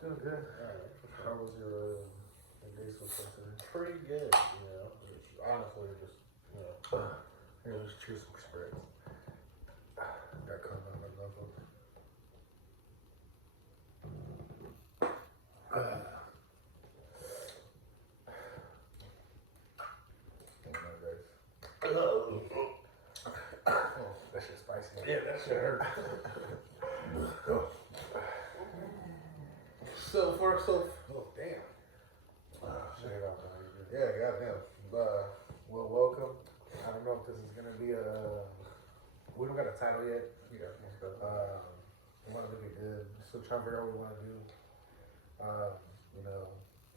Doing good. Alright, How was your day so far today? pretty good, honestly, just, Here, let's choose some spreads. Got caught on my level. oh, Oh, that shit's spicy. yeah, that shit hurt. Oh, damn. Shit out there. Yeah, goddamn. Well, welcome. I don't know if this is gonna be a. We don't got a title yet. Yeah, most definitely. We want to make it good. Still trying to figure out what we want to do. You know,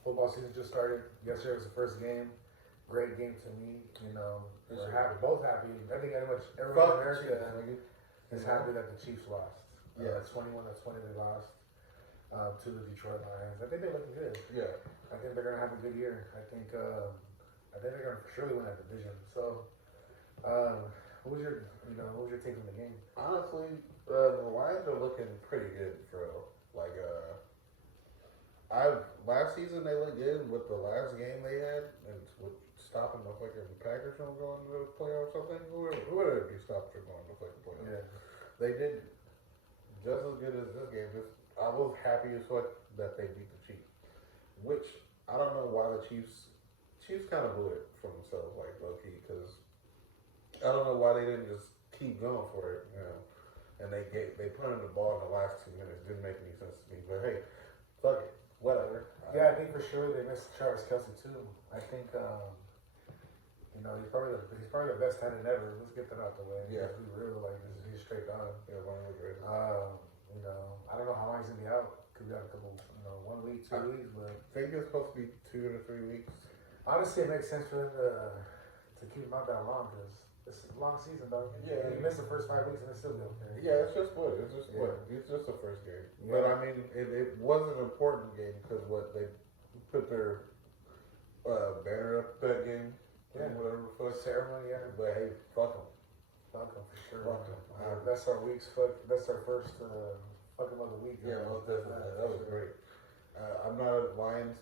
football season just started. Yesterday was the first game. Great game to me. We're happy, both happy. I think pretty much everyone in America is happy that the Chiefs lost. Yeah. 21-20 they lost to the Detroit Lions. I think they're looking good. Yeah. I think they're gonna have a good year. I think they're gonna surely win that division. So, what was your take on the game? Honestly, the Lions are looking pretty good for real. Like, last season they looked good with the last game they had and with stopping the fucking Packers from going to the playoffs. I think whoever they stopped from going to the playoffs. Yeah. They did just as good as this game. I was happy as fuck that they beat the Chiefs. Which I don't know why the Chiefs kind of blew it for themselves, like low key, because I don't know why they didn't just keep going for it, And they punted the ball in the last 2 minutes. Didn't make any sense to me. But hey, fuck it, whatever. Yeah, I think for sure they missed Travis Kelce too. I think he's probably the best tight end ever. Let's get that out the way. Yeah. Let's be real, like he's straight on. Yeah, one of the greatest. I don't know how long he's gonna be out. Could be out a couple, 1 week, 2 weeks, but I think it's supposed to be 2 to 3 weeks. honestly, it makes sense for them to keep him out that long because it's a long season, dog. Yeah. He missed the first 5 weeks and it's still good. Okay. Yeah, it's just what? It's just the first game. Yeah. But I mean, it was an important game because they put their banner up that game. Yeah. Whatever the fuck. Ceremony, yeah. But hey, fuck them. Fuck him for sure. Fuck 'em. That's our week's fuck. That's our first fuck him of the week. Yeah, most definitely. That was great. I'm not a Lions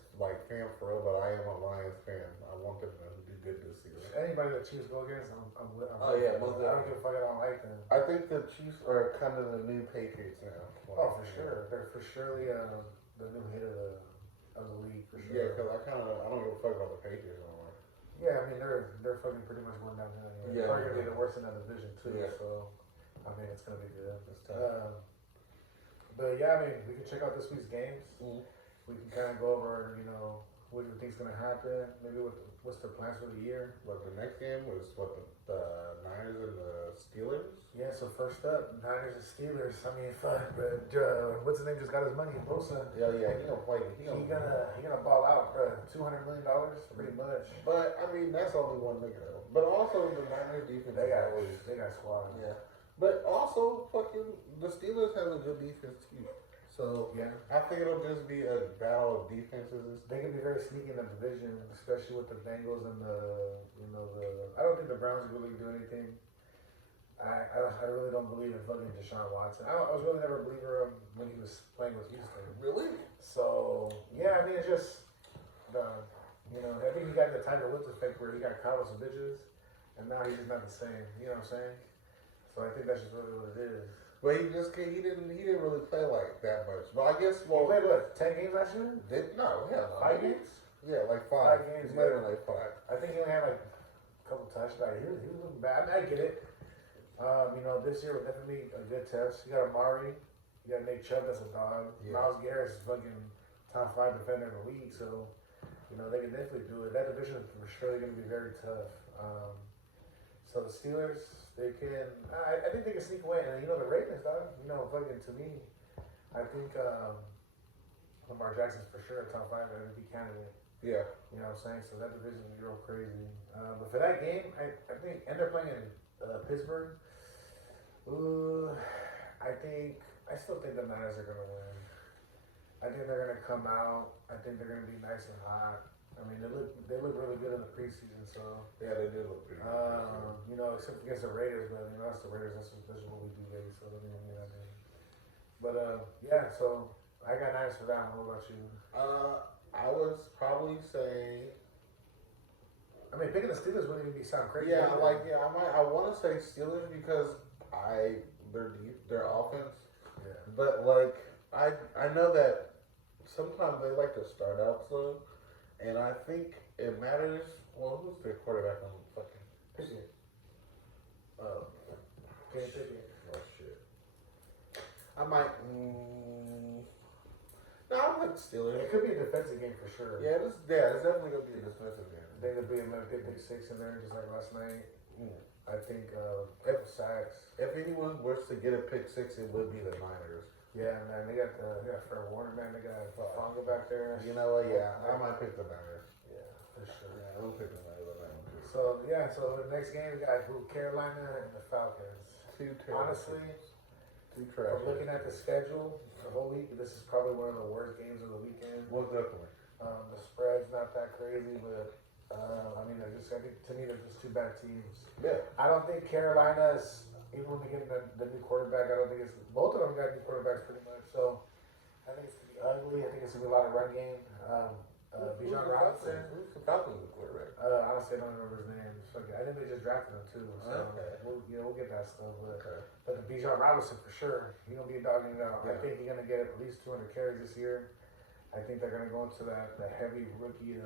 fan for real, but I am a Lions fan. I want them to do good this season. Anybody that Chiefs go against, I'm with. Oh, yeah, most I don't give a fuck. I don't like them. I think the Chiefs are kind of the new Patriots now. Oh, for sure. They're for surely the new hit of the league for sure. Yeah, because I don't give a fuck about the Patriots no more. Yeah, I mean they're fucking pretty much going downhill. Anyway. Yeah. They're probably gonna be the worst in that division too. Yeah. So, I mean it's gonna be good. It's tough. But yeah, I mean we can check out this week's games. Mm-hmm. We can kind of go over, what do you think's gonna happen? Maybe what's their plans for the year? But the next game was the Niners and the Steelers. Yeah. So first up, Niners and Steelers. I mean, fuck. But what's his name just got his money? Bosa. Yeah, he gonna play. He gonna ball out, bro. $200 million, pretty much. But I mean, that's only one nigga though. But also the Niners defense. They got squad. Yeah. But also, fucking the Steelers have a good defense too. So Yeah. I think it'll just be a battle of defenses. They can be very sneaky in the division, especially with the Bengals and I don't think the Browns really do anything. I really don't believe in fucking Deshaun Watson. I was really never a believer of when he was playing with Houston. Really? So yeah, I mean it's just I think he got the Tiger Woods effect where he got caught with some bitches, and now he's just not the same. You know what I'm saying? So I think that's just really what it is. But he didn't really play like that much. But I guess He played what 10 games last year? No, hell no. 5 games? Yeah, like 5. 5 games. He's maybe like 5. I think he only had like a couple touchdowns. He was looking bad. I get it. This year was definitely a good test. You got Amari, you got Nick Chubb, that's a dog. Yeah. Myles Garrett's fucking top 5 defender in the league, so they can definitely do it. That division is for sure going to be very tough. So the Steelers, they can. I think they can sneak away. And the Ravens, dog. Fucking to me, I think Lamar Jackson's for sure a top 5 MVP candidate. Yeah. You know what I'm saying? So that division is real crazy. But for that game, I think, and they're playing in Pittsburgh. I still think the Niners are gonna win. I think they're gonna come out. I think they're gonna be nice and hot. I mean, they look really good in the preseason. So Yeah, they did look pretty good. except against the Raiders, but that's the Raiders. That's what we do, baby. So let me that. But yeah, so I got Niners for that one. What about you? I would probably say, I mean, picking the Steelers wouldn't even be sound crazy. yeah, either. I want to say Steelers because their their offense, Yeah. but like I know that sometimes they like to start out slow, and I think it matters. Well, who's their quarterback on fucking? Pickett. Oh, Kenny Pickett. oh shit. I might. No, I like Steelers. It could be a defensive game for sure. It's definitely gonna be a defensive game. I think there'll be a pick six in there, just like last night. Mm. I think If sacks. if anyone was to get a pick six, it would be the Niners. Yeah, man, they got Fred Warner, man. They got Fonga back there. You know what? Yeah, I might pick the Niners. Yeah, for sure. Yeah, I'm picking the Niners on that one too. So the next game we got Carolina and the Falcons. Two terrible Honestly, teams. Two trash. from looking at the schedule the whole week, this is probably one of the worst games of the weekend. Most definitely. The spread's not that crazy, but I think to me they're just two bad teams. Yeah. I don't think Carolina's, even when they get the new quarterback, I don't think it's, both of them got new quarterbacks pretty much. So I think it's gonna be ugly. I think it's gonna be a lot of run game. Bijan Robinson. Who's the Falcons quarterback? Honestly, I don't remember his name. I think they just drafted him too. So Okay. we'll get that stuff. Okay. But the Bijan Robinson for sure, he's gonna be a dog in it out. I Yeah. think he's gonna get at least 200 carries this year. I think they're gonna go into that heavy rookie,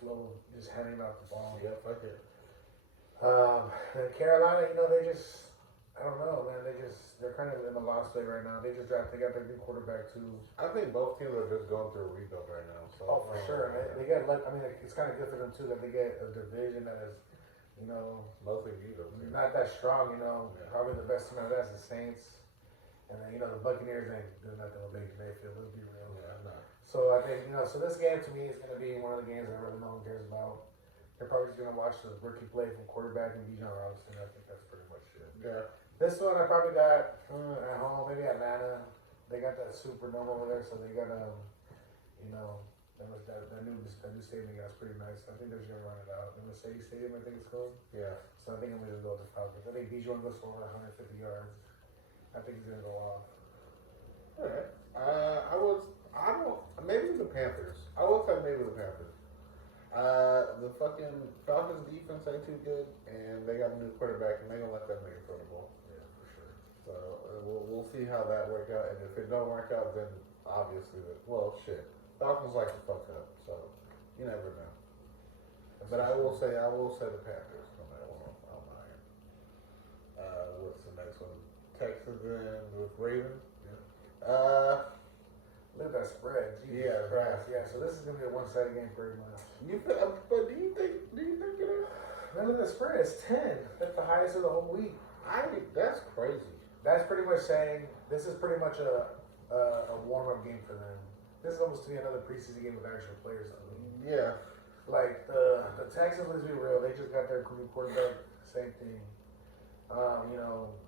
flow of just handing out the ball. Yeah, fuck it. And Carolina, they just, I don't know, man. They're kind of in a lost state right now. They got their new quarterback too. I think both teams are just going through a rebuild right now. So Oh, for sure. They got luck. I mean, it's kind of good for them too that they get a division that is, mostly you though. Too. not that strong. Yeah. Probably the best team out of that's the Saints, and then the Buccaneers ain't doing nothing with Baker Mayfield. Let's be real. Yeah, no. So I think so this game to me is going to be one of the games that really no one cares about. They're probably just going to watch the rookie play from quarterback and Bijan Robinson. I think that's pretty much it. Yeah. This one I probably got at home, maybe Atlanta. They got that Superdome over there, so they got that new stadium they got is pretty nice. I think they're just gonna run it out. The Mercedes Stadium, I think it's called. Yeah. So I think I'm gonna just go with the Falcons. I think Bijan goes for over 150 yards. I think he's gonna go off. Alright. Maybe the Panthers. I will say maybe the Panthers. The fucking Falcons defense ain't too good, and they got a new quarterback, and they gonna let that nigga throw the ball. Yeah, for sure. So we'll see how that work out, and if it don't work out, then obviously, Falcons like to fuck up, so you never know. But I will say the Panthers on that one on my end. What's the next one? Texans and with Ravens. Yeah. Look at that spread. Jesus Yeah, Christ. Yeah. So this is gonna be a one-sided game pretty much. But do you think it is? Man, look at the spread. It's 10. That's the highest of the whole week. I think that's crazy. That's pretty much saying this is pretty much a warm-up game for them. This is almost to be another preseason game with actual players. Yeah. Like the Texans, let's be real, they just got their new quarterback. Same thing.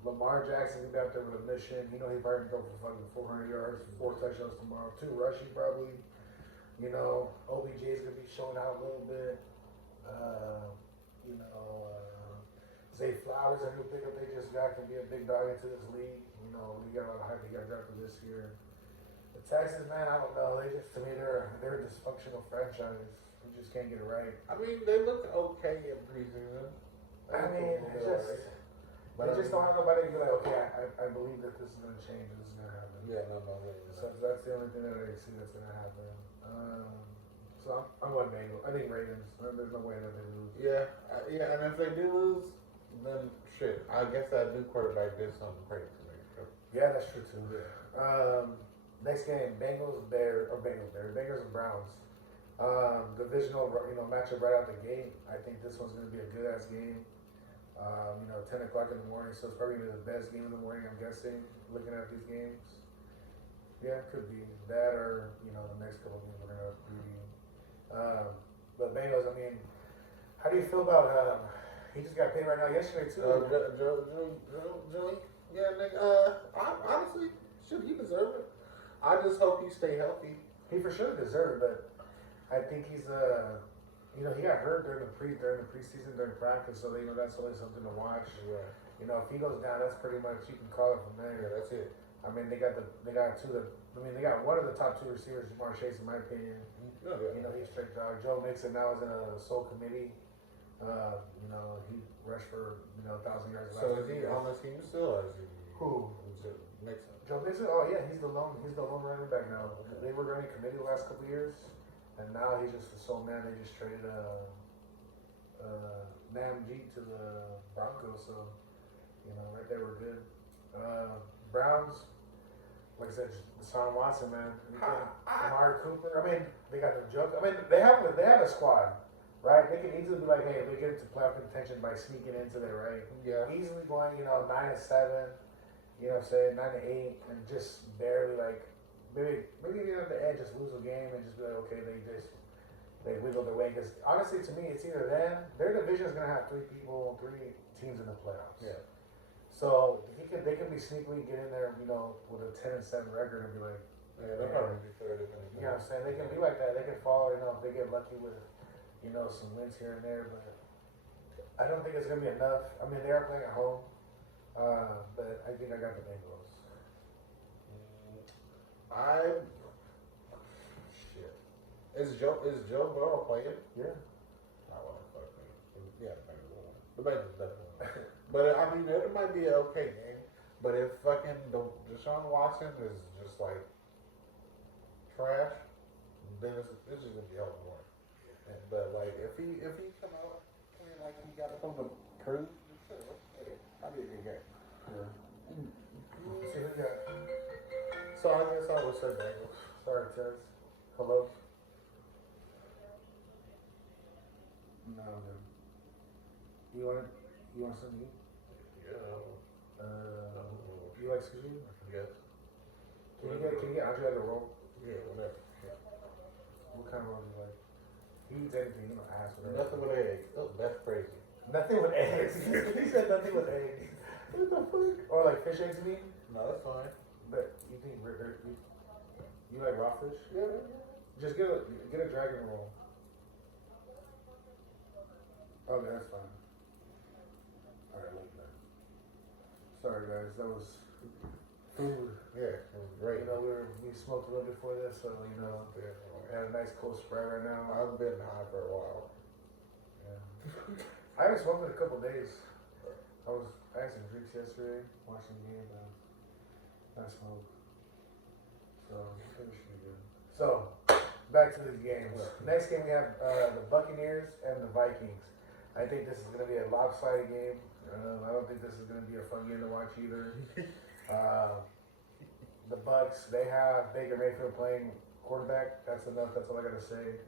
Lamar Jackson will be out there with a mission. He probably can go for fucking 400 yards, 4 touchdowns tomorrow, 2 rushing probably. OBJ is gonna be showing out a little bit. Zay Flowers, a new pickup they just got, can be a big dog into this league. We got a lot of hype. He got drafted this year. The Texans, man, I don't know. To me, they're a dysfunctional franchise. We just can't get it right. I mean, they look okay in preseason. They just don't have nobody to be like, okay, I believe that this is going to change. This is going to happen. Yeah, no. So that's the only thing that I see that's going to happen. So I'm going Bengals. I think Ravens. There's no way that they lose. Yeah, and if they do lose, then shit. I guess that new quarterback did something crazy to me. Yeah, that's true too. Next game, Bengals and Browns. Divisional, matchup right out the gate. I think this one's going to be a good ass game. 10 o'clock in the morning, so it's probably the best game in the morning, I'm guessing, looking at these games. Yeah, it could be that or, the next couple of games we're going to preview. But Bengals, how do you feel about he just got paid right now yesterday, too. Joey? Yeah, nigga. Honestly, should he deserve it? I just hope he stay healthy. He for sure deserved it, but I think he's he got hurt during the preseason during practice, so that's always something to watch. Yeah. If he goes down, that's pretty much you can call it from there. Yeah, that's it. I mean, they got one of the top two receivers, Jamar Chase, in my opinion. Oh, yeah. You know, he's a straight dog. Joe Mixon now is in a sole committee. You know, he rushed for 1,000 yards. So is he on the team still? Or is he Who? Mixon? Joe Mixon? Oh yeah, he's the lone running back now. They were running committee the last couple of years, and now he's just the sole man. They just traded Nam G to the Broncos, so you know, right there we're good. Browns, like I said, Deshaun Watson, man. Amari Cooper. I mean, they got the joke. I mean, they have a squad, right? They can easily be like, hey, we get into playoff contention by sneaking into there, right? Yeah. Easily going, 9-7. You know what I'm saying? 9-8, and just barely like maybe get at the edge, just lose a game, and just be like, okay, they wiggle their way. Because honestly, to me, it's either them. Their division is gonna have three teams in the playoffs. Yeah. So they can be sneakily get in there, with a 10-7 record and be like, Yeah, they'll probably be third if anything. you know what I'm saying? They can be like that. They can fall, if they get lucky with, some wins here and there. But I don't think it's gonna be enough. I mean, they are playing at home. But I think I got the Bengals. Shit. Is Joe Burrow playing? Yeah. I want to fuck me. Yeah, the Bengals will win. The Bengals definitely win. But I mean, it might be an okay game. But if fucking Deshaun Watson is just like trash, then this is gonna be hell of a work. But like if he come out playing like he got it on the prove, that'd be a good game. Yeah. See who got? So I guess I would say Bengals. Sorry, Tess. Hello. No, man. You want something to eat? Yeah. You like sushi? Yes. Can you get Andre like a roll? Yeah, whatever. What kind of roll do you like? He eats anything, ass whatever. Nothing with eggs. Oh, that's crazy. Nothing with eggs. He said nothing with eggs. What the fuck? Or like fish eggs, you mean? No, that's fine. But you think you like raw fish? Yeah. Just get a dragon roll. Okay, that's fine. Alright, look at that. Sorry guys, that was food. Yeah, it was great. We smoked a little before this, so we had a nice cold Sprite right now. I've been high for a while. Yeah. I haven't smoked in a couple days. I had some drinks yesterday, watching the game, but I smoked. So it should be good. So back to the games. Next game we have the Buccaneers and the Vikings. I think this is going to be a lopsided game. I don't think this is going to be a fun game to watch either. The Bucks, they have Baker Mayfield playing quarterback. That's enough. That's all I got to say.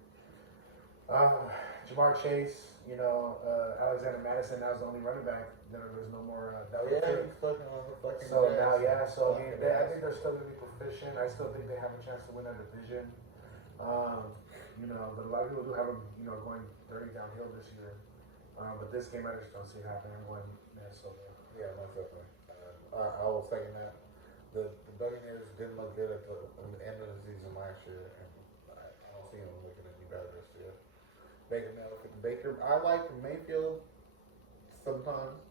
Jamar Chase, Alexander Madison now is the only running back. There's no more. He's fucking on the fucking. So now, so I mean, I think they're still going to be proficient. I still think they have a chance to win that division. But a lot of people do have them, going dirty downhill this year. But this game, I just don't see it happening. I'm going Minnesota. Yeah, most definitely. I will second that. The Buccaneers didn't look good at the end of the season last year, and I don't see them looking any better this year. Baker, I like Mayfield sometimes,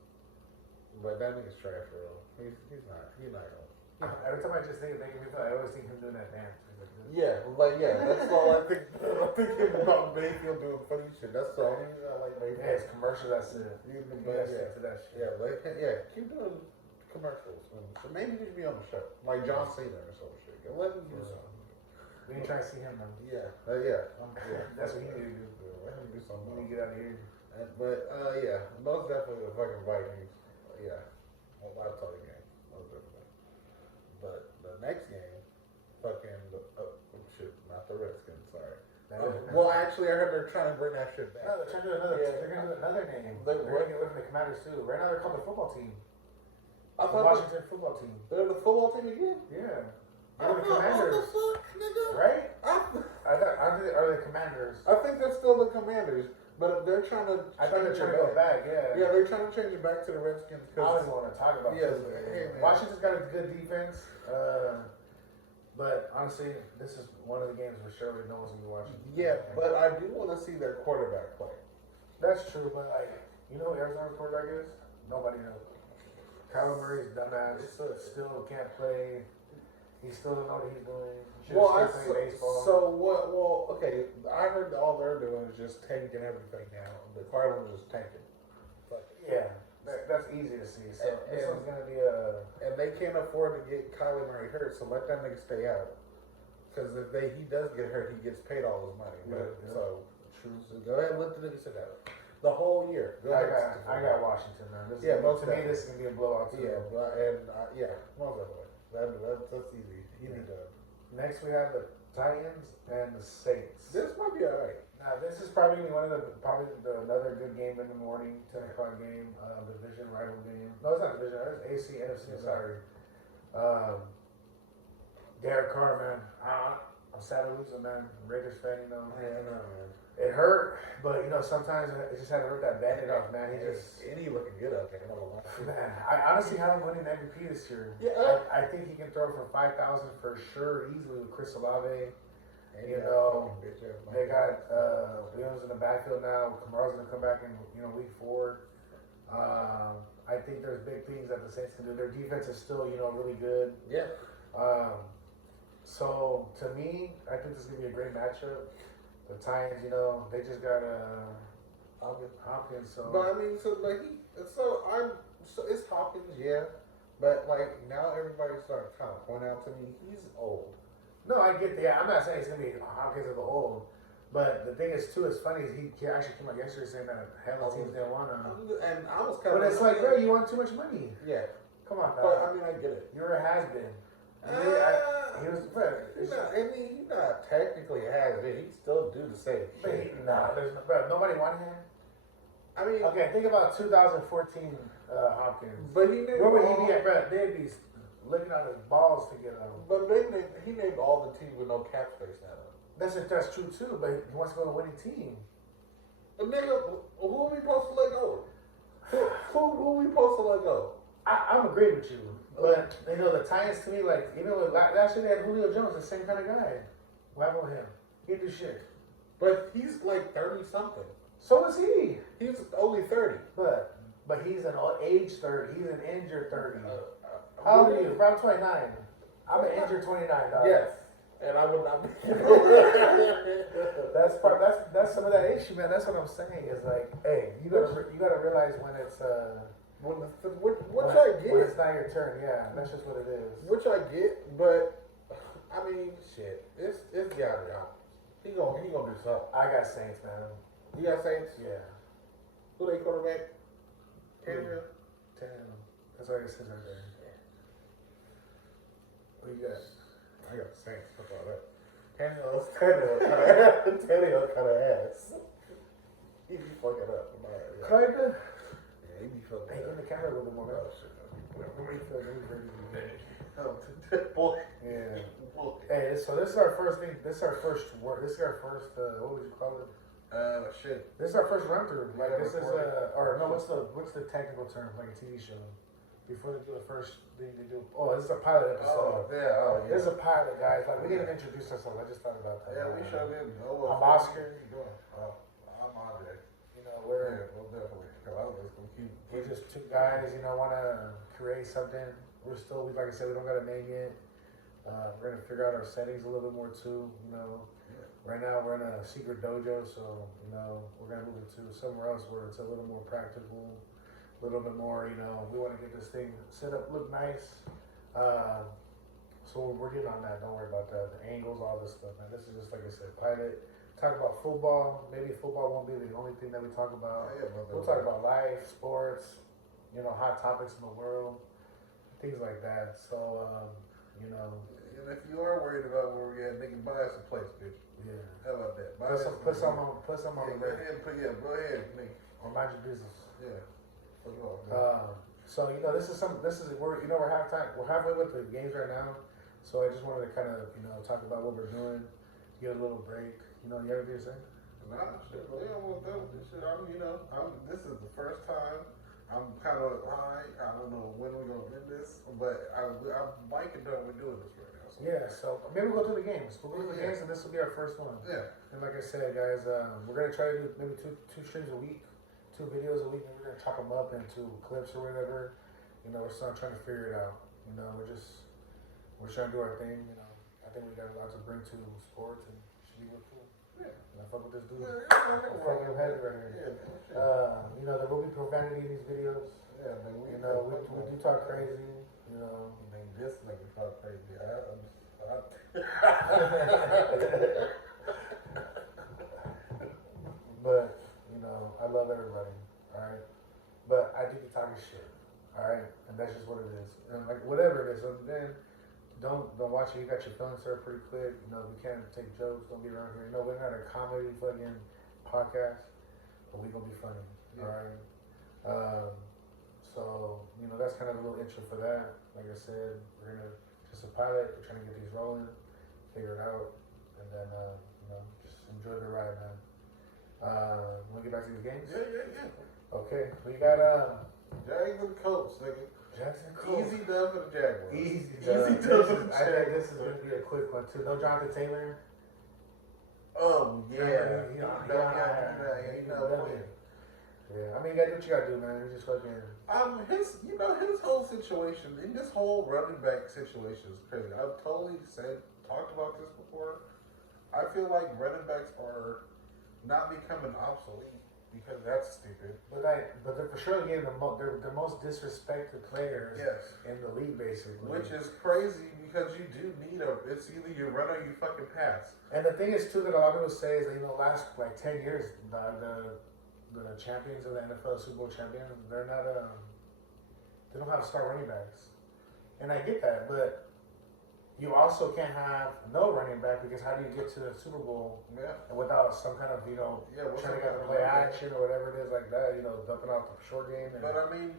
but that nigga's trash for real. He's not going. Every time I just think of Baker Mayfield, I always think him doing that dance. That's all I think. I think about Mayfield doing funny shit. That's the only reason I like Mayfield. Yeah, it's commercial. That's it. You gotta stick to that shit. Keep doing commercials. So maybe he should be on the show, like John Cena or some shit. Let him do something. We ain't trying to see him though. That's what he need to do. Let him do something. When you get out of here. Most definitely the fucking Vikings. I'll tell you game. Most definitely. But the next game, not the Redskins. Sorry. Well, actually, I heard they're trying to bring that shit back. No, they're trying to do another. They're gonna do another name. They're gonna get rid of the Commanders too. Right now, they're called the football team. I The thought Washington football team. they're the football team again. Yeah. I They're the Commanders. What the fuck, nigga? Right? Are they Commanders? I think they're still the Commanders, but they're trying to. I thought they're trying to go back. Yeah. Yeah, they're trying to change it back to the Redskins. I don't even want to talk about this. Hey, man. Washington's got a good defense. But honestly, this is one of the games where surely no one's gonna be watching. Yeah, but I do want to see their quarterback play. That's true, but who Arizona's quarterback is? Nobody knows. Kyler Murray's dumbass still can't play. He still don't know what he's doing. He should Well, still play baseball. so what? Well, okay. I heard that all they're doing is just tanking everything now. The Cardinals is tanking. Yeah, that's easy to see. So this And- one's gonna be a. And they can't afford to get Kyler Murray hurt, so let that nigga stay out. Because if he does get hurt, he gets paid all his money. But, Yeah. So, so go ahead and let the nigga sit out. The whole year. Go ahead. I got Washington, man. This Yeah, is, most to me, definitely. this is gonna be a blowout too. Yeah, most definitely. That's easy. Easy done. Next, we have the Titans and the Saints. This might be alright. Now, this is probably gonna be another good game in the morning, 10 o'clock game, division rival game. No, it's not division. It's AC, NFC. Sorry. Derek Carr, man. I'm sad to lose him, man. Raiders fan, you know. Yeah, no, man. It hurt, but sometimes it just had to rip that bandit off, man. And he looking good out there. I'm not gonna lie. Man, I honestly have him winning MVP this year. Yeah. I think he can throw for 5,000 for sure, easily with Chris Olave. And You he know, fucking bitch ass They Mike. got Williams in the backfield now. Kamara's gonna come back in week 4. I think there's big things that the Saints can do. Their defense is still really good. Yeah. So to me, I think this is gonna be a great matchup. The Titans, they just got Hopkins. So But I mean, so it's Hopkins, yeah. But like now everybody's starting to kind of point out to me he's old. no, I get that. I'm not saying it's gonna be Hopkins of the old, but the thing is too is funny is he actually came out yesterday saying that hell teams didn't want him. And I was kind But of. it's like, bro, you want too much money. Yeah. Come on, But dog. I mean, I get it. You're a has been. He was, He's not technically has it. He still do the same shit. bro, nobody wanted him. I mean, Okay, think about 2014 Hopkins. but he named Where would all, he be at, bro? They'd be looking at his balls to get him. But he named all the teams with no cap space now. That's true too, but he wants to go to a winning team. But nigga, who are we supposed to let go? Who are we supposed to let go? I'm agreeing with you, but the Titans to me, like even with last year they had Julio Jones, the same kind of guy. What happened with him? He didn't do shit. But he's like 30 something. So is he. He's only 30. But he's an age 30. He's an injured 30. How old are you? Bro, I'm 29. I'm an injured 29, dog. Yes. And I would not be. That's some of that issue, man. That's what I'm saying. Is like, hey, you gotta realize when it's which I get. when it's not your turn. Yeah, that's just what it is. Which I get, but I mean, shit. It's DeAndre Hopkins. He gonna do something. I got Saints, man. You got Saints? Yeah. Who they quarterback? Tannehill. That's what it says right there. What you got? I got the Saints. How about that? Tannehill kind of ass. He be fucking up. Yeah. Kinda. Yeah, he be fucking Hey, up. in the camera a little bit more, man. Oh, shit. Yeah. Hey, so this is our first thing. This is our first work. This is our first. What would you call it? Shit. This is our first run through. Like Yeah, this is recording. or no, what's the technical term? Like a TV show. Before they do the first thing they do. Oh, this is a pilot episode. Yeah. This is a pilot, guys. Like we didn't introduce ourselves. I just thought about that. Yeah, we sure did. Oh, I'm Oscar. I'm on there. We're Yeah, well, definitely. I was just gonna keep. we're just two guys. Want to create something. We're still, like I said, we don't got a name yet. We're gonna figure out our settings a little bit more too. Right now we're in a secret dojo, so we're gonna move it to somewhere else where it's a little more practical, a little bit more. We want to get this thing set up, look nice. So we're getting on that. Don't worry about that. The angles, all this stuff, man. This is just like I said, pilot. Talk about football. Maybe football won't be the only thing that we talk about. We'll talk about life, sports, hot topics in the world, things like that. So, And if you are worried about where we at, nigga, buy us a place, bitch. yeah. How about that? Buy Put some on Go the ahead, go ahead, nigga. or mind your business. Yeah. Fuck off, So we're halftime. We're halfway with the games right now. So I just wanted to kind of talk about what we're doing, get a little break. You have anything to say? Nah, shit, we almost done with this shit. This is the first time. I'm kind of high. I don't know when we're gonna end this, but I'm liking that we're doing this right now. So. Yeah. So maybe we'll go through the games. We'll go through the games, and this will be our first one. Yeah. And like I said, guys, we're gonna try to do maybe two streams a week, 2 videos a week, and we're gonna chop them up into clips or whatever. we're still trying to figure it out. We're trying to do our thing. I think we got a lot to bring to sports and should be real cool. Yeah. I fuck with this dude. Yeah, Fuck him heavy right here. There will be profanity in these videos. Yeah, man, We do talk crazy. Man, this nigga talk crazy. But I love everybody. All right, but I do be talking shit. All right, and that's just what it is. And like whatever it is, and then don't watch it. You got your feelings hurt pretty quick. We can't take jokes. Don't be around here. We're not a comedy fucking podcast, but we gonna be funny. Yeah. All right. So that's kind of a little intro for that. Like I said, we're gonna just a pilot. We're trying to get these rolling, figure it out, and then just enjoy the ride, man. Want to get back to these games? Yeah. Okay, we got Jags and Colts, nigga. Jackson Cole. Easy dub for the Jaguars. Easy dub for the I think this is Jaguars. gonna be a quick one too. No Jonathan Taylor. Yeah. He You know, Yeah, I mean, you gotta do what you gotta do, man. You just fucking. his whole situation, in this whole running back situation is crazy. I've totally talked about this before. I feel like running backs are not becoming obsolete because that's stupid. But they're for sure getting they're the most disrespected players Yes. in the league, basically. Which is crazy because you do need it's either you run or you fucking pass. And the thing is too that a lot of people say is that last like 10 years the champions of the NFL Super Bowl champions they're not they don't have star running backs, and I get that, but you also can't have no running back because how do you get to the Super Bowl Yeah. without some kind of what's trying to up get to with play that? action or whatever it is like that, dumping out the short game. And, But I mean,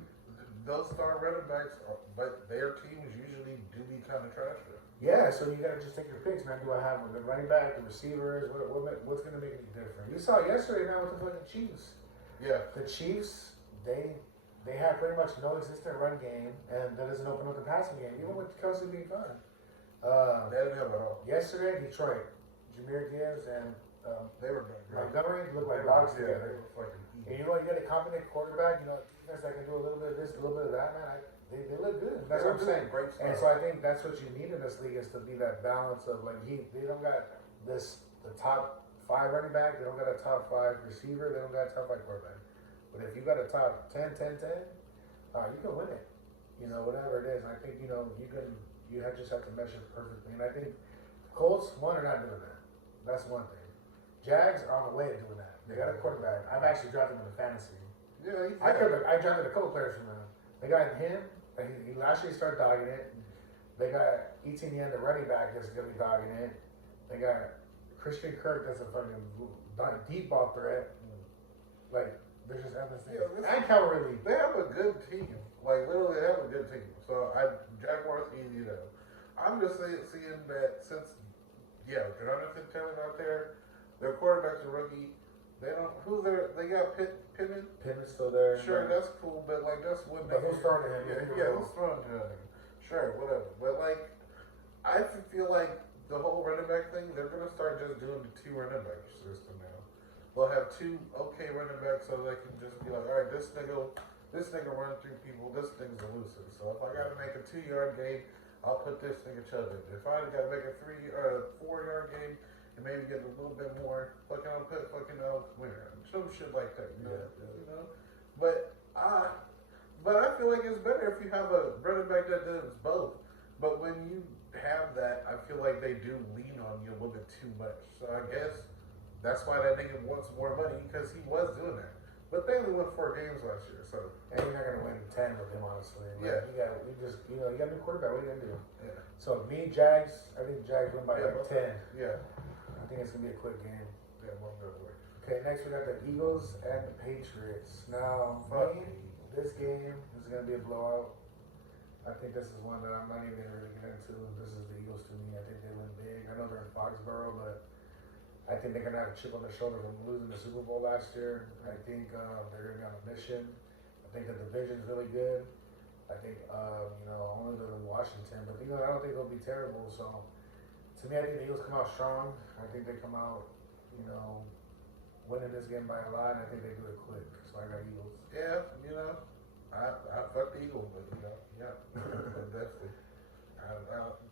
those star running backs, but their teams usually do be kind of trash. yeah, so you gotta just take your picks, man. Do I have a good running back, the receivers? What's gonna make it different? You saw yesterday, man, with the fucking Chiefs. Yeah. The Chiefs, they have pretty much no existent run game, and that doesn't open up the passing game, even with Kelsey being fine. They didn't have it all. Yesterday, Detroit, Jameer Gibbs and They were great. Montgomery looked like dogs They together. were fucking And you know what? You got a competent quarterback. Defense that can do a little bit of this, a little bit of that, man. They look good. That's what I'm saying. Great And stuff. so I think that's what you need in this league is to be that balance of like they don't got the top 5 running back, they don't got a top 5 receiver, they don't got a top 5 quarterback. But if you got a top 10, you can win it. Whatever it is. And I think just have to measure perfectly. And I think Colts are not doing that. That's one thing. Jags are on the way to doing that. They got a quarterback. I've actually drafted him in fantasy. Yeah, I drafted a couple players from them. They got him. He last year started dogging it. They got Etienne, the running back, that's gonna be dogging it. They got Christian Kirk, that's a fucking deep ball threat. Like they're just everything. And Calvary. They have a good team. Like literally, they have a good team. So Jaguars easy though. I'm just seeing that since Jonathan Taylor out there, their quarterback's a rookie. They don't. Who's there? They got Pittman. Pittman's still there. Sure, that's cool, but like that's what. But who's throwing to him? Who's throwing to him? Sure, whatever. But like, I feel like the whole running back thing, they're gonna start just doing the 2 running back system now. They'll have 2 okay running backs, so they can just be like, all right, this nigga running through people. This thing's elusive. So if I gotta make a 2-yard game, I'll put this nigga Chubbin. If I gotta make a 3 or 4-yard game and maybe get a little bit more, I'll put Alex Winter. Some shit like that, you know. But I feel like it's better if you have a running back that does both. But when you have that, I feel like they do lean on you a little bit too much. So I guess that's why that nigga wants more money because he was doing that. But they only won 4 games last year, so. And you're not gonna win 10 with him, honestly. Yeah. You got a new quarterback. What are you gonna do? Yeah. So Jags. I think Jags win by like 10. Yeah. I think it's gonna be a quick game. Yeah, one good way. Okay, next we got the Eagles and the Patriots. Now, this game is gonna be a blowout. I think this is one that I'm not even gonna really get into. This is the Eagles to me. I think they win big. I know they're in Foxborough, but I think they're gonna have a chip on their shoulder from losing the Super Bowl last year. I think they're gonna be on a mission. I think the division's really good. I think only the Washington, but I don't think they'll be terrible. So to me, I think the Eagles come out strong. I think they come out, winning this game by a lot, and I think they do it quick. So I got Eagles. Yeah, I fuck the Eagles, but yeah, definitely.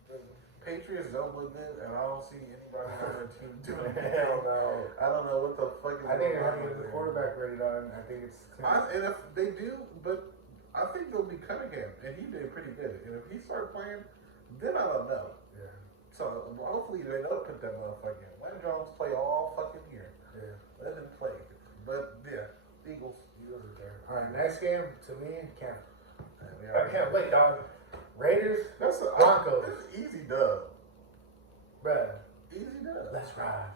The Patriots don't look good, and I don't see anybody on their team doing it. Hell no. I don't know what the fuck is I think going they're on. having the quarterback ready on. I think it's. And if they do, but I think they'll be Cunningham, and he did pretty good. And if he starts playing, then I don't know. Yeah. So hopefully they don't put that motherfucker in. Let Jones play all fucking year. Yeah. Let him play. But yeah, Eagles. Eagles are there. All right, next game to me, Yeah. I can't wait, dog. Raiders, That's Broncos. That's an easy dub. bruh. Easy dub. Let's ride.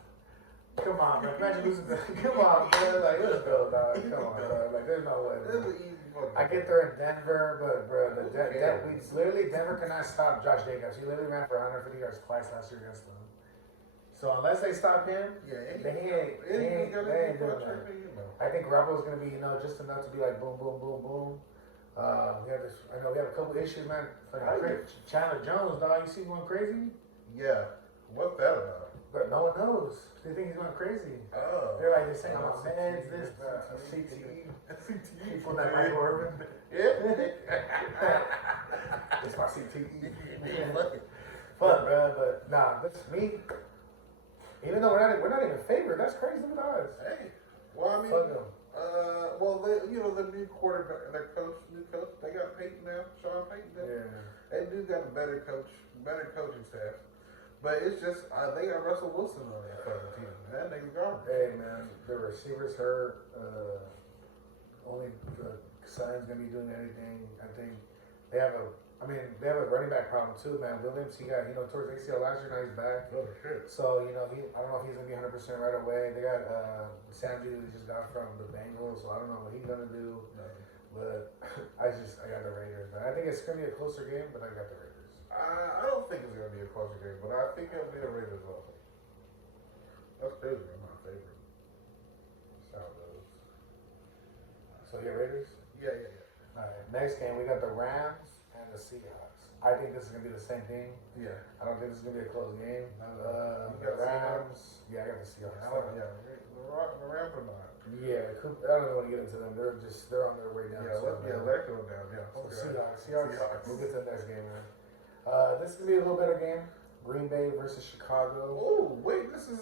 Come on, man. Imagine losing to. Come on, man. Like, let's go, dog. Come on, dog. Like, there's no way. That's Man. an easy fucking I get dub. there in Denver, but bro, we literally Denver cannot stop Josh Jacobs. He literally ran for 150 yards twice last year against them. So unless they stop him, Yeah, they ain't doing that. I think Garoppolo's gonna be, just enough to be like boom, boom, boom, boom. We have this. I know we have a couple issues, man. Chandler Jones, dog. You see him going crazy? Yeah. What's that about? But no one knows. They think he's going crazy. Oh. They're like, they're saying I'm on meds, this, CTE. People that Michael Irvin. Yeah. It's my CTE. Fuck, bro. But nah, that's me. Even though we're not even favored, that's crazy. Look at the odds. Hey. Well, I mean, Fuck them. well, the new quarterback, new coach, they got Peyton now, Sean Payton. Yeah. They do got a better coaching staff. But it's just, they got Russell Wilson on that fucking team. That nigga's garbage. Hey, man, the receivers hurt. Only the Sutton's gonna be doing anything. I think they have a running back problem too, man. Williams, he got, towards ACL last year, now he's back. Oh, shit. So, I don't know if he's gonna be 100% right away. They got Sanju, who just got from the Bengals, so I don't know what he's gonna do. Nothing. But I got the Raiders, man. I think it's gonna be a closer game, but I got the Raiders. I don't think it's going to be a closer game, but I think it'll be a Raiders also. That's crazy. I'm my favorite. That's how it goes. So you Raiders? Yeah. All right. Next game, we got the Rams and the Seahawks. I think this is gonna be the same thing. Yeah. I don't think this is gonna be a close game. You The got Rams. Yeah, I got the Seahawks. The Rams are not. Yeah, I don't want to get into them. They're on their way down. They're going down. Yeah. So Okay. Seahawks. We'll get to the next game, man. This is gonna be a little better game. Green Bay versus Chicago. Oh, wait, this is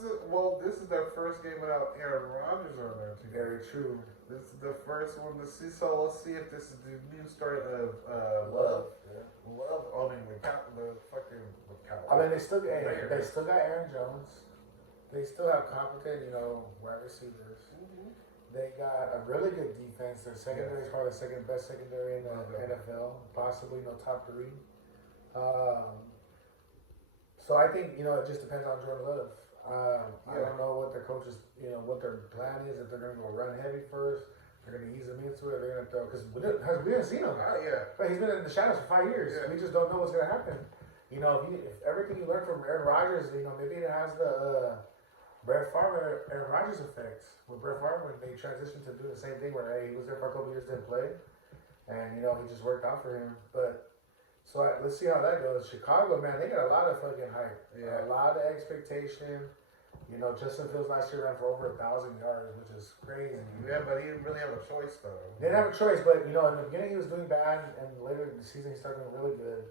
their first game without Aaron Rodgers on there too. Very true. This is the first one to see, so let's see if this is the new start of Love. Yeah. Love owning the fucking I mean, they still got Aaron Jones. They still have competent, wide receivers. Mm-hmm. They got a really good defense. Their secondary is probably the second best secondary in the NFL, possibly top 3. So I think it just depends on Jordan Love. I don't know what their coaches, what their plan is. If they're going to go run heavy first, they're going to ease him into it. They're going to throw because we haven't seen him. But he's been in the shadows for 5 years. Yeah. We just don't know what's going to happen. If everything you learn from Aaron Rodgers, maybe it has the Brett Favre Aaron Rodgers effect. With Brett Favre, when they transitioned to do the same thing, where he was there for a couple years, didn't play, and he just worked out for him. But so let's see how that goes. Chicago, man, they got a lot of fucking hype. Yeah. A lot of expectation. Justin Fields last year ran for over 1,000 yards, which is crazy. Yeah, but he didn't really have a choice though. They didn't have a choice, but in the beginning he was doing bad, and later in the season he started doing really good.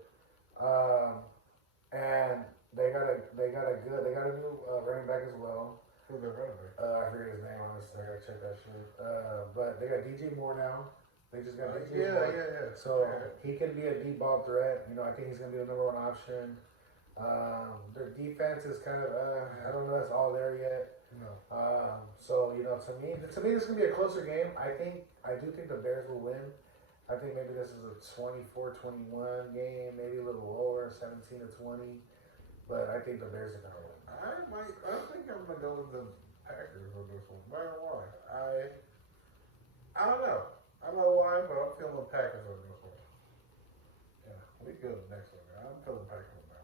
And they got a new running back as well. Who's their running back? I forget his name, honestly. I gotta check that shit. But they got DJ Moore now. They just got DJ Moore. Yeah. So he can be a deep ball threat. I think he's gonna be the number 1 option. Their defense is kind of I don't know if it's all there yet. No. So to me this is gonna be a closer game. I do think the Bears will win. I think maybe this is a 24-21 game, maybe a little lower, 17-20. But I think the Bears are gonna win. I think I'm gonna go with the Packers on this one. Why? I don't know. I don't know why, but I'm feeling the Packers on this one. Yeah, we go to the next one. I'm feeling the Packers now.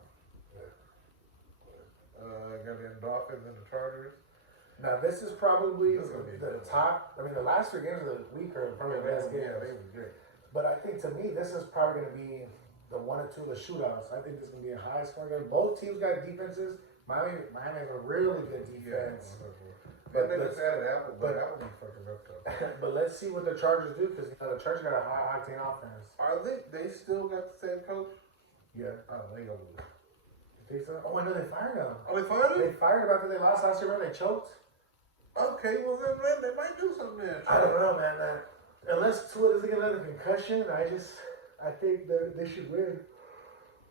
Got the Dolphins and the Chargers. Now this is probably This the top. I mean, the last 3 games of the week are probably the best games. Yeah, they were good. But I think to me, this is probably going to be the 1 or 2 of the shootouts. I think this is going to be a high scoring game. Both teams got defenses. Miami has a really good defense. And they just added Apple, but Apple be fucking up though. But let's see what the Chargers do because the Chargers got a high octane offense. Are they still got the same coach? Yeah. Oh, they gonna lose. You think so? Oh, I know they fired him. Oh, they fired him? They fired him after they lost last year. Remember they choked? Okay, well then they might do something there. I don't know, man. Unless Tua doesn't get another concussion, I think they should win.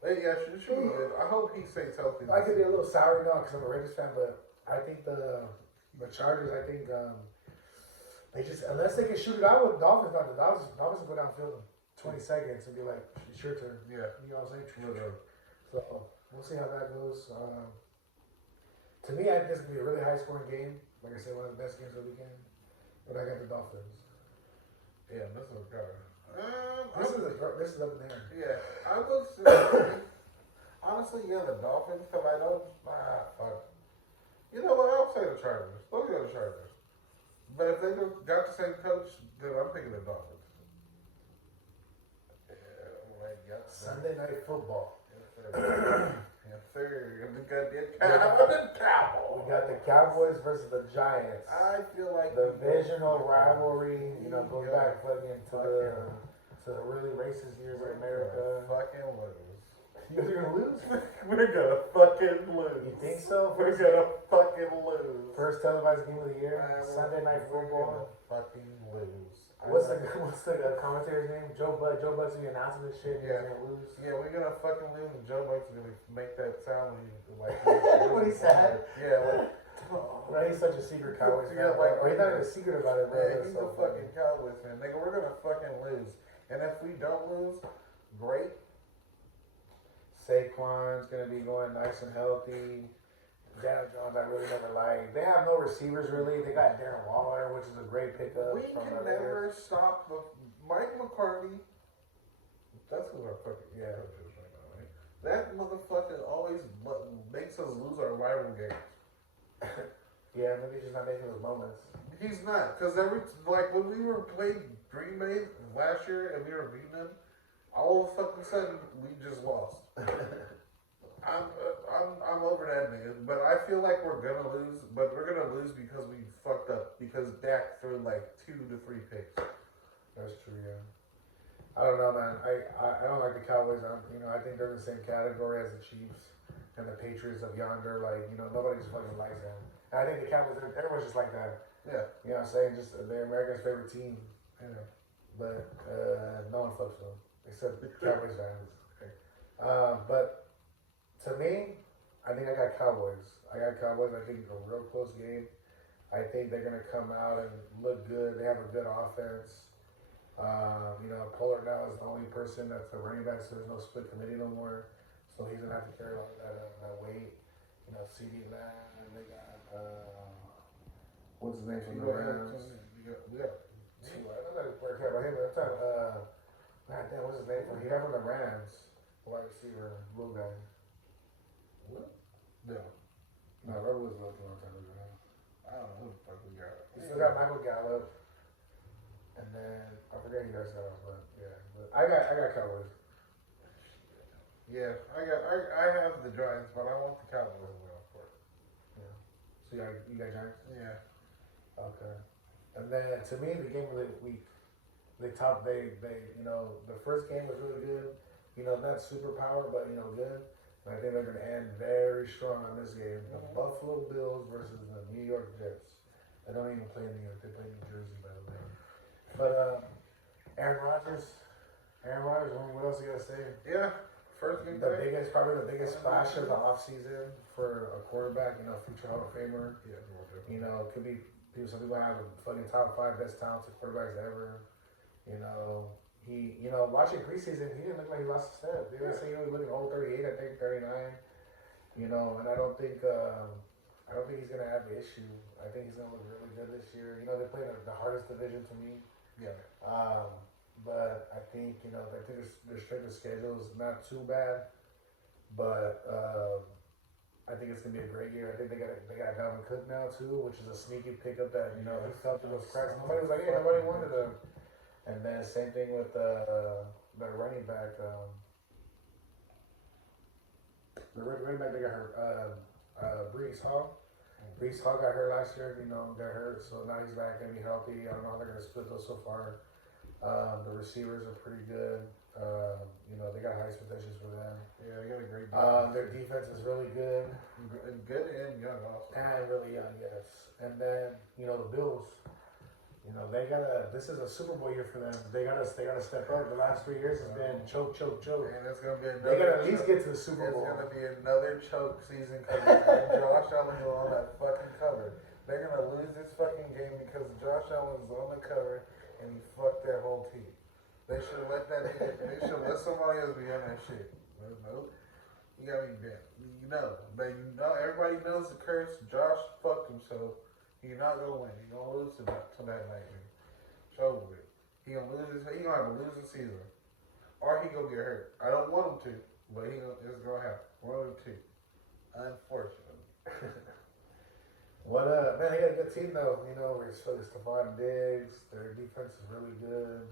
Yeah, it should be good. I hope he stays healthy. I could be a little sour now because I'm a Raiders fan, but I think the Chargers, I think they just unless they can shoot it out with Dolphins, not the Dolphins will go downfield in 20 seconds and be like, it's your turn. Yeah. You know what I'm saying? So we'll see how that goes. To me, I think it's gonna be a really high scoring game. Like I said, one of the best games of the weekend. But I got the Dolphins. Yeah, this is good. This is up in there. Yeah, I would say honestly, yeah, the Dolphins. Because I don't. Fuck. You know what? I'll say the Chargers. Let's go the Chargers. But if they got the same coach, then I'm thinking the Dolphins. Yeah, my God. Sunday Night Football. Yes, sir. Yes, sir. The goddamn Cowboys. We got the Cowboys versus the Giants. I feel like the divisional rivalry, goes back fucking to the really racist years of America. Fucking lose. You guys are gonna lose? We're gonna fucking lose. You think so? We're gonna fucking lose. First televised game of the year, Sunday Night Football. Fucking lose. What's the commentator's name? Joe Buck's gonna be announcing this shit. Yeah, gonna lose. Yeah, we're gonna fucking lose, and Joe Buck's gonna make that sound when you like. What he said? Yeah, like. Right, he's such a secret Cowboys fan. Or he's not even a secret about it, bro. Yeah, he's a fucking Cowboys fan. Nigga, we're gonna fucking lose. And if we don't lose, great. Saquon's gonna be going nice and healthy. Daniel Jones, I really never liked. They have no receivers really. They got Darren Waller, which is a great pickup. We can never stop the Mike McCarthy. That's who our fucking coach is right now, right? That motherfucker always makes us lose our rival games. Yeah, maybe he's just not making those moments. He's not, because when we were playing Green Bay last year and we were beating them, all of a fucking sudden we just lost. I'm over that nigga, but I feel like we're gonna lose, but we're gonna lose because we fucked up because Dak threw like 2 to 3 picks. That's true, yeah. I don't know, man. I don't like the Cowboys. I think they're in the same category as the Chiefs and the Patriots of yonder. Like, nobody just fucking likes them. And I think the Cowboys, everyone's just like that. Yeah. You know what I'm saying? Just they're America's favorite team. Yeah. But no one fucks with them except Cowboys fans. But to me, I think I got Cowboys. I think a real close game. I think they're gonna come out and look good. They have a good offense. Pollard now is the only person that's the running back, so there's no split committee no more. So he's gonna have to carry a lot of that weight. CeeDee Lamb, and they got what's his name from the Rams? I don't know where I care about him, but I'm talking God damn, what's his name from? He got from the Rams, wide receiver, blue guy. What? No. No, that was a long time ago. I don't know who the fuck we got. We still got Michael Gallup, and then I forget who guys got, but yeah. But I got Cowboys. Yeah, I have the Giants, but I want the Cowboys to win, of course. Yeah. So you got Giants? Yeah. Okay. And then to me, the game of the week, the first game was really good. Not super power, but good. And I think they're going to end very strong on this game. The Buffalo Bills versus the New York Jets. They don't even play in New York; they play in New Jersey, by the way. But Aaron Rodgers. What else you got to say? Yeah. First game. Probably the biggest splash of the offseason for a quarterback. Future Hall of Famer. Yeah. Could be. Some people have a fucking top 5 best talented quarterbacks ever. Watching preseason, he didn't look like he lost a step. They were saying he was looking old, 38, I think 39. And I don't think he's gonna have the issue. I think he's gonna look really good this year. They play the hardest division to me. Yeah. But I think their strength of schedule is not too bad. But I think it's gonna be a great year. I think they got Dalvin Cook now too, which is a sneaky pickup that he felt through those cracks. Nobody was like, hey, nobody wanted him. And then same thing with the running back. The running back they got her Brees Hall. Brees Hall got hurt last year, got hurt, so now he's back and be healthy. I don't know how they're gonna split those so far. The receivers are pretty good. They got high expectations for them. Yeah, they got a great defense. Their defense is really good. Good and young also. And really young, yes. And then, the Bills, this is a Super Bowl year for them. They gotta step up. The last 3 years has been choke. And it's gonna be another. They gotta at least get to the Super Bowl. It's gonna be another choke season because Josh Allen is on that fucking cover. They're gonna lose this fucking game because Josh Allen is on the cover and he fucked that whole team. They should let they should let somebody else be on that shit. Nope. You gotta be bent. Everybody knows the curse. Josh fucked himself. He's not gonna win. He's gonna lose to that nightmare. It's over with. He gonna have to lose the season. Or he gonna get hurt. I don't want him to, but it's gonna happen. One of the two. Unfortunately. Man, they got a good team though. We're Stephon Diggs. Their defense is really good.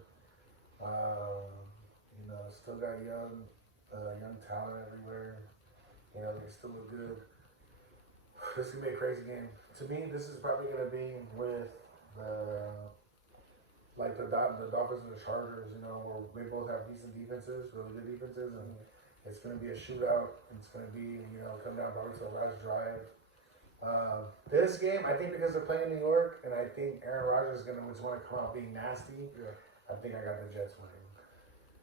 Still got young talent everywhere. They still look good. This is gonna be a crazy game. To me, this is probably gonna be with the Dolphins and the Chargers. Where they both have decent defenses, really good defenses, and it's gonna be a shootout. It's gonna be come down probably to the last drive. This game, I think because they're playing in New York, and I think Aaron Rodgers is gonna just want to come out being nasty. Yeah. I think I got the Jets winning.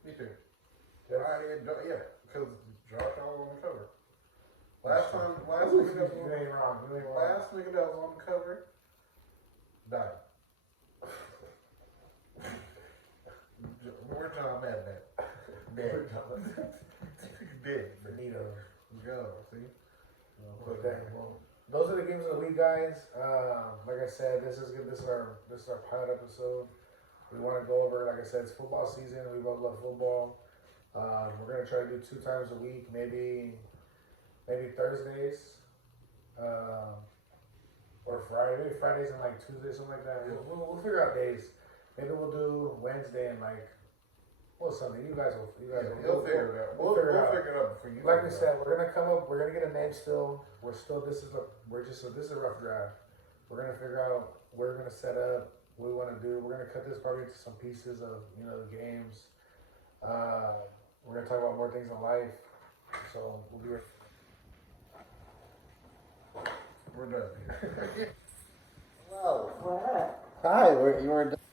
Me too. Jets. Because Josh Allen on the cover. Last You ain't wrong. nigga that was on the cover died. Where's John Madden at? Dead. Dead. Benito. Go, see? Okay, well, those are the games of the week, guys. Like I said, this is good. This is our pilot episode. We want to go over, like I said, it's football season. We both love football. We're gonna try to do 2 times a week, maybe Thursdays, or Friday. Maybe Fridays and like Tuesdays, something like that. We'll figure out days. Maybe we'll do Wednesday and something. You guys will. We'll figure it out. We'll figure it out for you. Like we said, we're gonna come up. We're gonna get a name still. This is a rough draft. We're gonna figure out where we're gonna set up. What we want to do. We're gonna cut this probably into some pieces of the games. We're gonna talk about more things in life. So we'll be. We're done. Whoa. What? Hi, you were